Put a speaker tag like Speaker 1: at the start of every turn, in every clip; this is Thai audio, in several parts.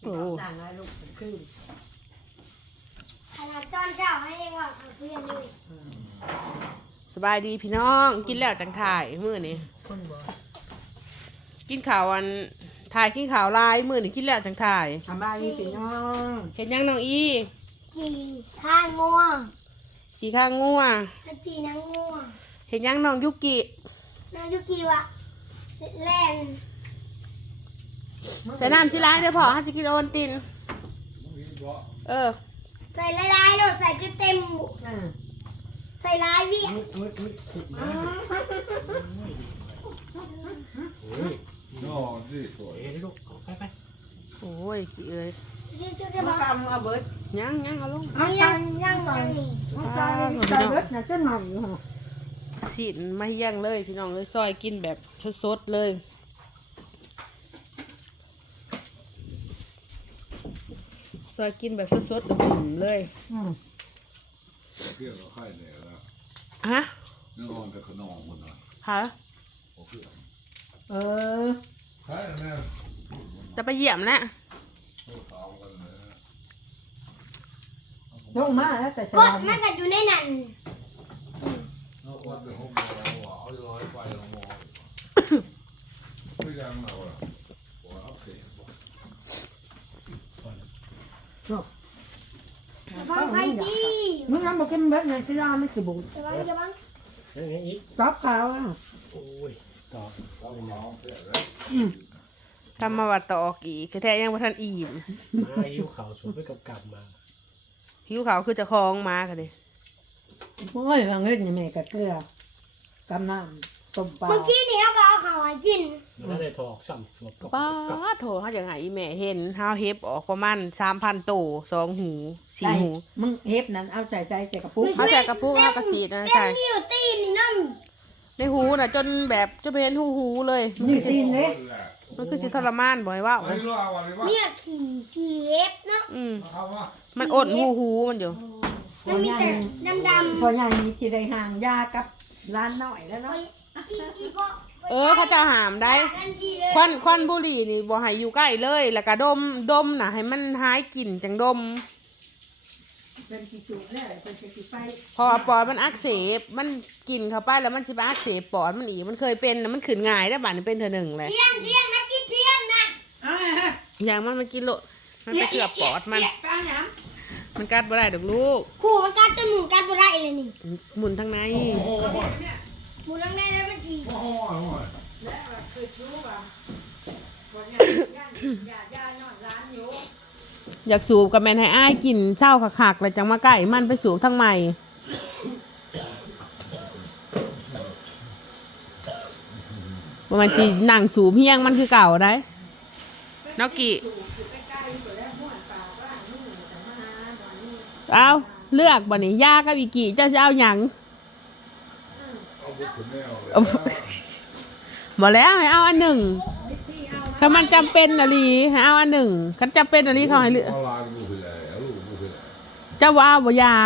Speaker 1: โอ้
Speaker 2: ต่างอะไรลูกขึ้น
Speaker 3: ขนาดตอนเช้าให้ยังว่าเพื่อนเลย
Speaker 1: สบายดีพี่น้องกินแล้วจังถ่ายมื้อนี้
Speaker 2: คนบ่
Speaker 1: กินข้าววันถ่ายกินข้าวลายมื้อนี้กินแล้วจังถ่าย
Speaker 2: ทำบ้านนี่พี่น้อง
Speaker 1: เห็นยังน้องอี
Speaker 3: จีข้างงัว
Speaker 1: สีข้างงัว
Speaker 3: แล้วจีนางงัว
Speaker 1: เห็นยังน้องยุกิ
Speaker 3: นางยุกิวะแล่น
Speaker 1: ใส่น้ำชิล้างเดี๋ยวพอให้จะกินโอนตินเออ
Speaker 3: ใส่ลายๆเราใส่ก็เต็มหมดใส่ลายวิ่ง
Speaker 2: ถูกมา
Speaker 4: No, this
Speaker 2: เอ้
Speaker 4: way.
Speaker 2: ลูกไป
Speaker 1: โอ้ยขี้เอ้ย
Speaker 3: ชื่อจะ
Speaker 2: มา
Speaker 3: บอก
Speaker 2: ทำเอาเบิร์ด
Speaker 1: ยังเอาลง
Speaker 3: ไม่ยังนี่
Speaker 2: ใจเบิร์ดนะเจ้าหน่อยอยู่
Speaker 1: สินไม่ย่างเลยพี่น้องเลยซอยกินแบบสดๆเลยซอยกินแบบสดๆอุ่มๆเลย
Speaker 4: Okej, vad skäl är det?
Speaker 1: ฮะ
Speaker 4: Nu har inte kanonen.
Speaker 1: ฮะ
Speaker 4: Okej.
Speaker 2: เออ
Speaker 4: Här är den.
Speaker 1: จะไปเยี่ยมแล้ว
Speaker 2: ลงมาแล้วแต่ช
Speaker 3: ก
Speaker 2: อ
Speaker 3: ด
Speaker 2: บ
Speaker 3: มันก็อยู่ในนั้น
Speaker 4: Nu var det hon var. Ja, jag har ju bara en var. Hur gamla var det? Okej.
Speaker 3: ฟังไฟดี
Speaker 2: มึงทำบอกกินเบิร์ดในที่ร้านไม่กี่บุญ
Speaker 3: ระวังระวัง
Speaker 5: นี่อีก
Speaker 2: ซับขาวอ่ะ
Speaker 5: โอ้ยต่อ
Speaker 1: ทำมาวัดต่อออกอีกแท้ๆยังบ่ทันอิ่ม
Speaker 5: มาหิวข่าวสวยไปกลับมา
Speaker 1: หิวขาวคือจะคล้องมากันดิ
Speaker 2: โอ้ยบางเล่นยังไงกับเกลือกำน้ำต้มปลา
Speaker 3: เมื่อกี้นี่เขาก็เอาข้าวให้กิน
Speaker 5: แล้วได้ทอกซ้ำสวดกับ
Speaker 1: ป้าโถเขาอย่างไห้อีแม่เห็นห้าวเฮฟออกประมาณ3,000โต2หู4หู
Speaker 2: มึงเฮฟนั้นเอาใจกระปุก
Speaker 1: เขาใส่กระปุกเขากระสีนะ
Speaker 3: เต็
Speaker 1: ใส่
Speaker 3: มนิ้วตีนนี่น้
Speaker 1: ในหูน่ะจนแบบจะเป็นหูเลย
Speaker 2: นี่ตีนเล็ก
Speaker 1: มันคือสิทรมานบ่อยว่า
Speaker 4: Vad är det då? Vad är det?
Speaker 3: ำเนี่ยขี่เอฟเนาะ
Speaker 1: มันอดหูมันอยู่
Speaker 3: มันมีแต่ดำ
Speaker 2: พออย่างนี้ที่ได้ห่างยากับร้านหน่อยแล้ว
Speaker 3: ๆ
Speaker 2: เนาะ
Speaker 3: อีพอ
Speaker 1: เขาจะหามได้
Speaker 3: ทันทีเลย
Speaker 1: ควันบุหรี่นี่บ่ให้อยู่ใกล้เลยแล้วก็ดมน่ะให้มันหายกลิ่นจังดม
Speaker 2: เป็นกี่จุดเนี่ยเป็นกี่ไฟ
Speaker 1: พอปอดมันอักเสบมันกินเข้าไปแล้วมันสิไปอักเสบปอดมันอีกมันเคยเป็นน่ะมันขึ้นง่ายได้บัดนี้เป็นเทื่อหนึ่งเลย
Speaker 3: เที่ยงนะกินเที่ยงนะ
Speaker 1: อย่างมันกินโลดมันไปเกือบปอดมัน
Speaker 2: กลางน้
Speaker 1: มันกัดบ่ได้ดอกลูก
Speaker 3: ขู่มันกัดจนหมุนกัดบ่ได้เลยนี่
Speaker 1: หมุนทางใน
Speaker 3: หมุนลงได้แล้วมันจี
Speaker 1: อยากสูบกับแมนให้อ้ายกินเศร้าคักๆเลยจังมาใกล้มันไปสูบทั้งใหม่ว่ามันจีนั่งสูบเฮียงมันคือเก่าได้นอกกี้เอาเลือกบ่นี่ยากับอีกี่เจ้าจะเอาหยังบอกแล้วให้เอาอันหนึ่งถ้ามันจำเป็นอะลีให้เอาอันหนึ่งคันจำเป็นอะลีเขาให้เลือกเจ้าว่าบ่ยา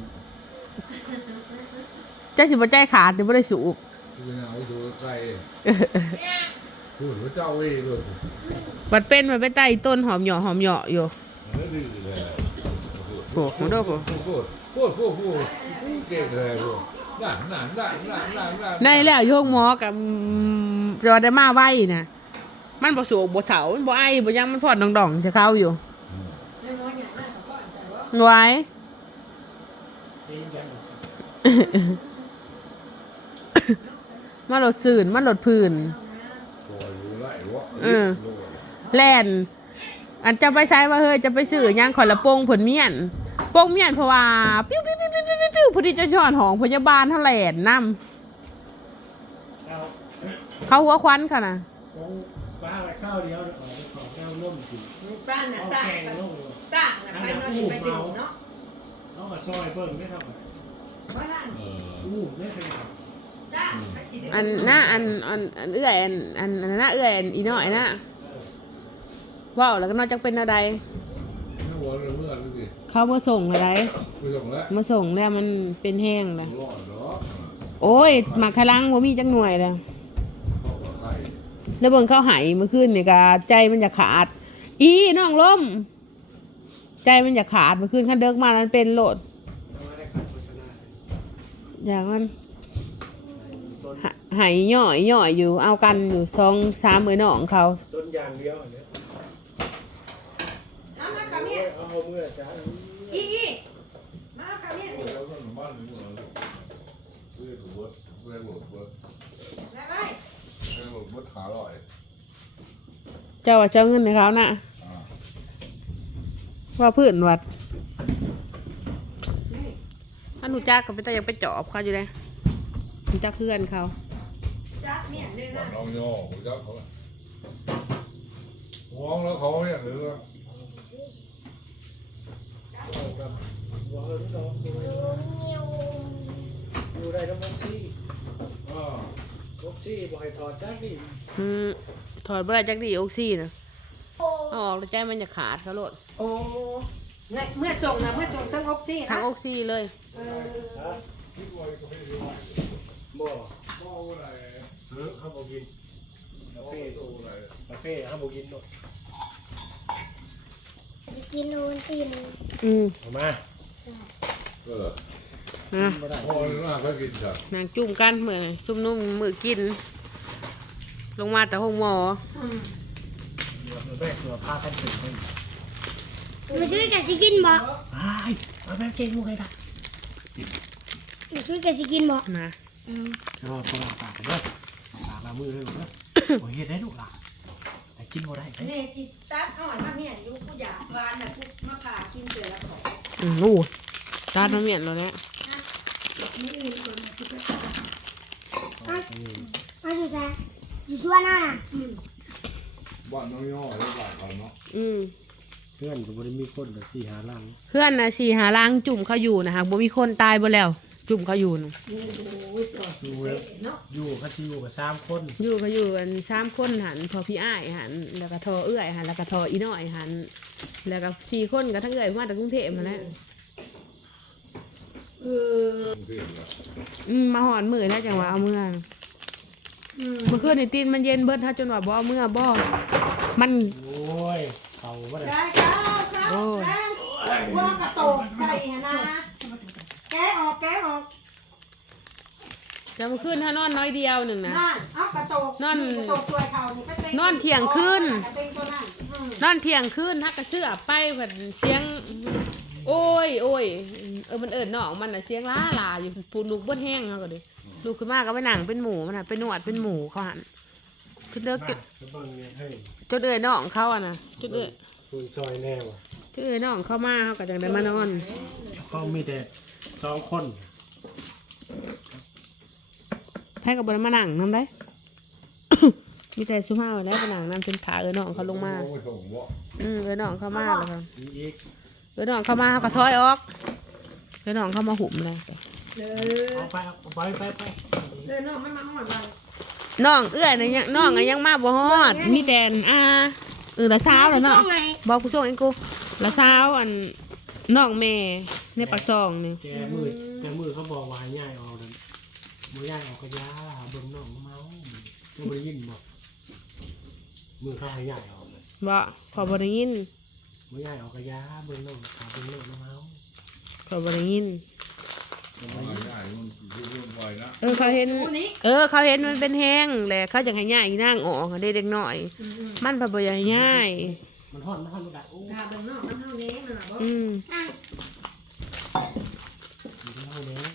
Speaker 1: เจ้าสิบ่ใจขาดเดี๋ยวบ่ได้สูบบัดเป็นมันไปใต้ต้นหอมเหยาะอยู่โอ้โหดูโหในแล้วโยกหมอกับรอได้มาไว้นะมันบ่สูบบ่เสามันบ่ไอบ่ยังมันพอดดองๆจะเข้าอยู่ไว้ มาหลดสื่นมาหลดพื้นแล่นอันจะไปใช้ว่าเฮ้ยจะไปซื้อยังขอยละโป่งผลเมียนโป่งเมียนเพราะว่าปิ้วปิ้วปิ้วปิ้วปิ้วปิ้วพอดีจะช้อนของพยาบาลเท่าแหลนนำเขาหัวควันค่ะนะ
Speaker 5: ป้าไปข้าวเดียวออกไปขอข้าวนุ่มสิ
Speaker 2: ำตั้งน่ะ
Speaker 5: เอา
Speaker 2: ตั้ง
Speaker 5: แกงนุ่ม
Speaker 2: ตั้งน่ะไปนอนอยู่ไปดูเนาะ
Speaker 5: เอามาซอยเบิ่งได้เท่าไหร่
Speaker 2: ว่านั่น
Speaker 5: อู้ได้ขนาด
Speaker 2: ตั้งไปกิน
Speaker 1: อันน่ะอันเอื้อยอันน่ะเอื้อยอีน้อยนะว้าวแล้วก็นอกจากเป็นอะไรเขามาส่งอะไรมาส่งแล้วมันเป็นแห้งเลยโอ้ยหมักขลังว่ามีจังหน่วยเลยแล้วเบิ่งเขาหายเมื่อคืนนี่ก็ใจมันจะขาดอีน้องล้มใจมันอยากขาดเมื่อคืนคันเดิกมามันเป็นโหลด
Speaker 5: เอาไว้ได้ขาดโฆษณา
Speaker 1: อย่างมัน
Speaker 5: ต้น
Speaker 1: หายย่อยอยู่เอากันอยู่2-3 มื้อน้องเขา
Speaker 5: ต้นอย่างเดียวอันเนี้ย
Speaker 2: น้ำมาคำนี้
Speaker 5: เอาเมื่อจ้า
Speaker 2: อีมาคำนี้นี่
Speaker 4: แล้วก็บ้านหนึ่งเหมือนเรียกรถเรียกรถเบิร์ด
Speaker 2: แล้วไป
Speaker 4: เรียกรถเบิร์ดขาลอย
Speaker 1: เจ้าว่าเจ้าเงินให้เขาน่ะ
Speaker 4: อ่า
Speaker 1: ว่าพื้นวัดถ้าหนูจักก็ไปแต่ยังไปจอบเขาอยู่เลยหนูจักเพื่อนเขา
Speaker 2: จักเนี่ยเลย
Speaker 4: ก่อ
Speaker 2: นะ
Speaker 4: นน้องย่อผมจับเขามองแล้วเขาเนี่ยหรือว่า
Speaker 5: บอกเลยไม่ต้องอยู่ได้ทั้ง6ซี่
Speaker 4: อ่า
Speaker 5: 6ซี่บ่ให้ถอดจ้าดิ
Speaker 1: ถอดบ่ได้จักดีออกซี่นะเอาออกแล้วใจมันจะขาดเขาโลด
Speaker 2: โอ้เนี่ยเมื่อส่งทั้งออกซี่
Speaker 1: ทั้
Speaker 2: นะ
Speaker 1: งออกซี่เลย
Speaker 5: ฮะ
Speaker 4: คิดไว้ก็ไม่ได้ว่า
Speaker 5: บ่
Speaker 4: พ่อว่าอะไร
Speaker 5: เขาบ่กินกา
Speaker 4: พ่อ
Speaker 5: แฟ
Speaker 4: ตัวอะไร
Speaker 5: กาแฟเขาบ่กินเนาะ
Speaker 3: จะกินโอนตีน
Speaker 5: เอามา
Speaker 4: เออ
Speaker 1: นะ
Speaker 5: บ่ได้
Speaker 4: พ่อน่าเคยกินสัตว์
Speaker 1: นางจุ่มกันเหมือนซุ่มนุ่มมือกิน ลงมาแต่ห้องหมอ
Speaker 5: แม่ตัวพากันถึงเลย
Speaker 3: มาช่วยกันสิกินบ่
Speaker 5: เอาแม่เจ๊งูให้ได้
Speaker 3: มาช่วยกันสิกินบ่
Speaker 1: นะ
Speaker 5: รอคนละปากกันเด้อปากละมือเลยเด้อโอ้ยเฮ็ดได้ลูกล่ะแต่กินบ่ได้
Speaker 2: นี่สิตัดเอามาเมียนอยู่ผู้อยากหวานน่ะผู้มาผ่ากินเสร็จแล้วก็
Speaker 1: โอ้ตาดมาเมียนเราแล้ว
Speaker 3: มื้ออื่นคนมาคิดว่าเอาอยู่ซะอยู่ทั่วหน้าน่ะ
Speaker 4: บ้านน้องย่อแล้วบ้านเขาเนาะ
Speaker 5: เพื่อนก็บ่ได้มีคนเลย4 5ลัง
Speaker 1: เพื่อนนะ4-5ล้างจุ่มเขาอยู่นะฮะบ่มีคนตายบ่แล้ว จุ่มเขาอยู่นะ
Speaker 5: อยู่เนาะอยู่ก็สิอยู่กับ3คน
Speaker 1: อยู่ก็อยู่กัน3 คนหันพอพี่อ้ายหันแล้วก็ทอเอื้อยหันแล้วก็ทออีน้อยหันแล้วก็4 คนก็ทั้งเอื้อยมาจากกรุงเทพมาแล้ว
Speaker 4: เพื่อนละ
Speaker 1: มาหอนมือแล้วจังหวะเอาเมื่อเมื่อคืนในตีนมันเย็นเบิดถ้าจนว่าบ่เอาเมื่อบ่มัน
Speaker 5: โอ้ยเขาบ่ได้
Speaker 2: ได้ครับว่ากระโตกใส่นะแกะออก
Speaker 1: จะเมื่อคืนถ้านอนน้อยเดียวหนึ่งนะ
Speaker 2: นั่นเอากระโตกกระโตกช่วยเขานี่ก็เต็ง
Speaker 1: นอนเที่ยงคืน
Speaker 2: เต็งตัวนั้น
Speaker 1: นอนเที่ยงคืนถ้ากระเสื้อไปแบบเสียง โอ้ยมันเอิดน้องมันน่ะเสียงล้าอยู่ปูลูกบนแห้งเขาก็ดิลูกขึ้นมาก็ไปหนังเป็นหมูมันน่ะไปนวดเป็นหมูเขาหันคือเลิก
Speaker 5: จะเบิ่งเนี่ยให้
Speaker 1: จนเอิดน้องเขาอ่ะนะจนเอิด
Speaker 5: คุณซอยแน่ว่ะ
Speaker 1: จนเอิดน้องเข้ามาเขาก็จังได้มานอน
Speaker 5: ก็มีแต่2คน
Speaker 1: ไพ่กับบนมาหนังน้ำได้ มีแต่สุภาพแล้วไปหนังน้ำจนขาน้องเขาลงมา
Speaker 4: ไม่ส่งบ่
Speaker 1: น้องเข้ามาแล้วครับ
Speaker 5: มีอีก
Speaker 1: น้องเข้ามาเขาก็ถอยออกน้องเข้ามาหุ่มเลย
Speaker 5: เอาไป
Speaker 2: เดินออกไม่มาหอดบ้าน
Speaker 1: น้องเอื้อยนะยังน้องอะยังมาบ่ฮอดมีแต่ละสาวแล้วเนาะ
Speaker 3: ไง
Speaker 1: บอกกูส่งเองกูละสาวน้องแม่ในปากซองนี่
Speaker 5: แกมือเขาบอกว่าให้ย้ายออกนั่นบ่ย้ายออกก็ยาเบิ่งน้องเมาบ่ได้ยินบ่มือเขาให้ย้ายออกเลย
Speaker 1: บ่ขอบ่ได้ยิน
Speaker 5: บ่ย้ายออกก็ยาเบิ่งน้องขาเบิ่งน้องเมา
Speaker 1: ขอบ่ได้ยิน
Speaker 4: ง่ายๆมันคือเรื่องไวนะ
Speaker 1: เขาเห็น
Speaker 2: นี้
Speaker 1: เขาเห็นมันเป็นแห้งแหละเขาจะให้ย่ายอีนางออกเด็กๆหน่อย มันพะบ่อยากให้ย่าย
Speaker 5: มันฮ้อนบ่ได้โอ้
Speaker 2: ถ้าเบิ่งนอกน้ำเท่านี้มันแบบว่า
Speaker 5: มันเฮาแน่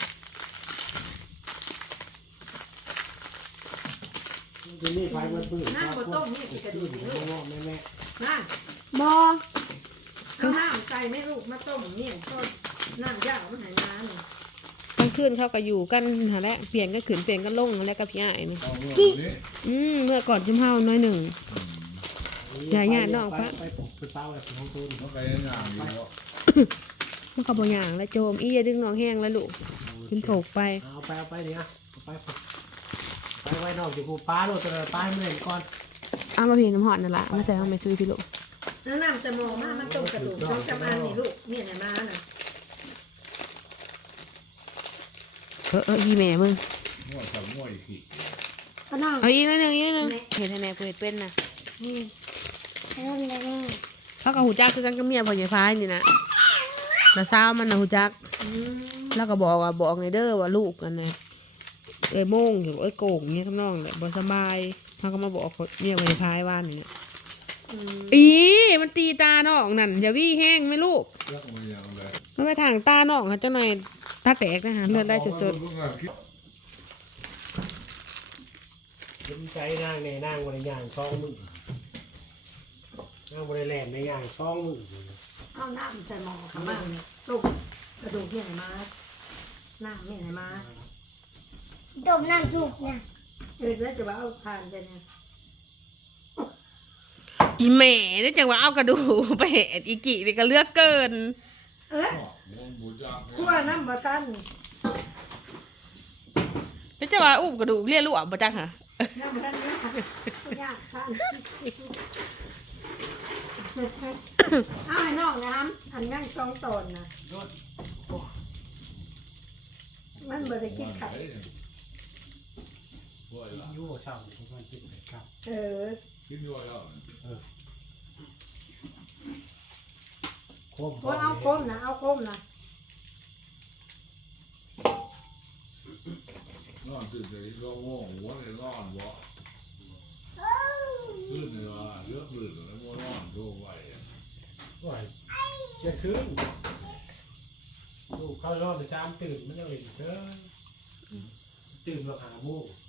Speaker 5: จะนี่ไปมันปื้อ
Speaker 2: นั่งบนโต๊ะนี่กินกระดูกนี่ลูก
Speaker 5: งอแม่
Speaker 2: นั่ง
Speaker 1: บ่
Speaker 2: เอาน้ำใส่ไม่ลูกมาต้มเนี่ยก็น้ำยาวมันหายน้ำนี่
Speaker 1: กลางคืนเขาก็อยู่กันหาแหละเปลี่ยนกันขึ้นเปลี่ยนกันลงแล้วก็พี่อ้ายนี่
Speaker 4: เอาเมื่อนี้
Speaker 1: เมื่อก่อนจุ่มเฮาน้อยหนึ่ง
Speaker 5: ไป
Speaker 1: ย่าๆน้องปะ
Speaker 5: ไปเป้าแบบของตูน
Speaker 4: มันไปงานอยู่บ่
Speaker 1: มันก็บ่ย่างแล้วโจมอย่าดึงน้องแห้งแล้วลูกขึ้นโถกไป
Speaker 5: เอาไปเดี๋ยวไปไว้นอกอยู่กูป้าโลดตัวป้าให้เมื่อยก่อน
Speaker 1: เอามาเพียงน้ำหอดนั่นล่ะเอามาใส่ห้องแม่ซุยพี่ลูก
Speaker 2: แล้วน้ำจะมองมามันต้มกระดูกต้องจำอันนี่ลูกเนี่ยไหนมาน่ะ
Speaker 1: อีแม่มึง
Speaker 4: มั่วสับมั่วอีกที
Speaker 3: ก็นั่ง
Speaker 1: เอาอีกนิดนึงเห็นแน่ๆกูเห็นเป็นนะ
Speaker 3: เริ่มแล้วแม่
Speaker 1: เขากับหูจักคือกันกับเมียพ่อใหญ่ฟ้ายนี่นะน้าสาวมันนะหูจัก แล้วก็บอกว่าบอกไงเด้อว่าลูกอันนี้โม่งหรือโก่งเงี้ยทำนองเลยบ่สบายเขาก็มาบอกเมียพ่อใหญ่ฟ้ายว่านี่เนี่ยอีมันตีตาน้องนั่นอย่าวี่แห้งไหมลูก
Speaker 4: ยักมาอย่างไร
Speaker 1: มันไปทางตาน้องค่ะเจ้าหน่อยตาแตกนะฮะเลือดได้สด
Speaker 5: จะมีใจนางในนางบริยางช่องมือนางบริแลนในยางช่องมือ
Speaker 2: เอาน้ำใส่หม้อข้างล่างเนี่ยลูกกระดูกเมี่ยงไหนมาน้ำเมี่ยงไหนมา
Speaker 3: ต้มน้ำซุปนะ
Speaker 2: แล้วจะว่าเอาทานไปเนี่ย
Speaker 1: ๆอีแม่นี่จังว่าเอากระดูกไปเห็ดอีกี่นี่ก็เลือกเกิน
Speaker 2: ขั้วน้ำบะตัน
Speaker 1: นี่จะว่าอุ้มกระดูกเรียกลูกอ่ะบ่จังค่ะ
Speaker 2: น้ำบะตันเนี่ยยากทานเอาให้น้องน้ำอันนั่งช่องตนนะมันบริกินไข่
Speaker 5: ยู่ช่างทุกคนกินเลยครับ
Speaker 4: กินด้วยอ่ะ
Speaker 5: โคม
Speaker 2: เอาโคมนะเอาโคมนะ
Speaker 4: นอนตื่นเลยก็ง่วงหัวเลยนอนบ่ตื่นเลยว่าเลือกตื่นแล้วมัวนอนดูไว้
Speaker 5: ว่าจะคืนลูกเขารอดไป3ตื่นมันยังเห็นเชิญตื่นมาหาโมง